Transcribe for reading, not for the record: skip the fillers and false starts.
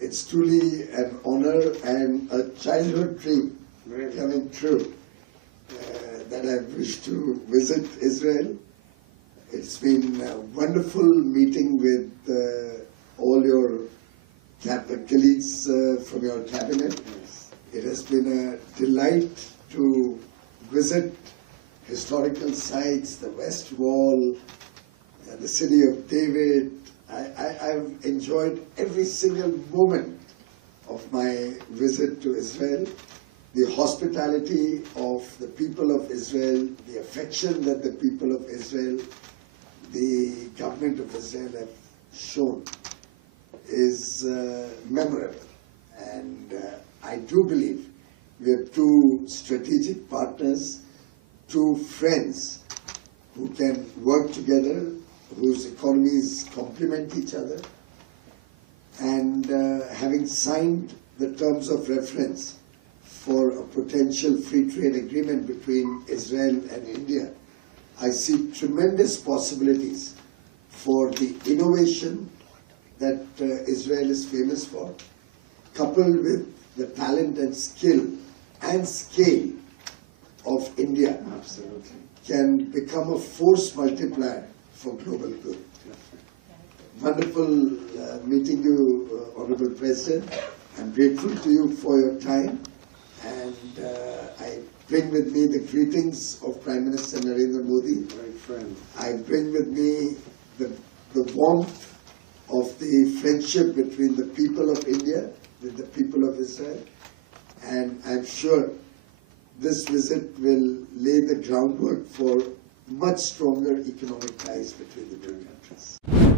It's truly an honor and a childhood dream coming true that I wish to visit Israel. It's been a wonderful meeting with all your colleagues from your cabinet. It has been a delight to visit historical sites, the West Wall, the city of David. I've enjoyed every single moment of my visit to Israel. The hospitality of the people of Israel, the affection that the people of Israel, the government of Israel have shown is memorable. And I do believe we are two strategic partners, two friends who can work together, whose economies complement each other, and having signed the terms of reference for a potential free trade agreement between Israel and India, I see tremendous possibilities for the innovation that Israel is famous for, coupled with the talent and skill and scale of India. Absolutely. Can become a force multiplier for global good. Wonderful meeting you, Honorable President. I'm grateful to you for your time, and I bring with me the greetings of Prime Minister Narendra Modi. My friend. I bring with me the warmth of the friendship between the people of India with the people of Israel, and I'm sure this visit will lay the groundwork for much stronger economic ties between the two countries.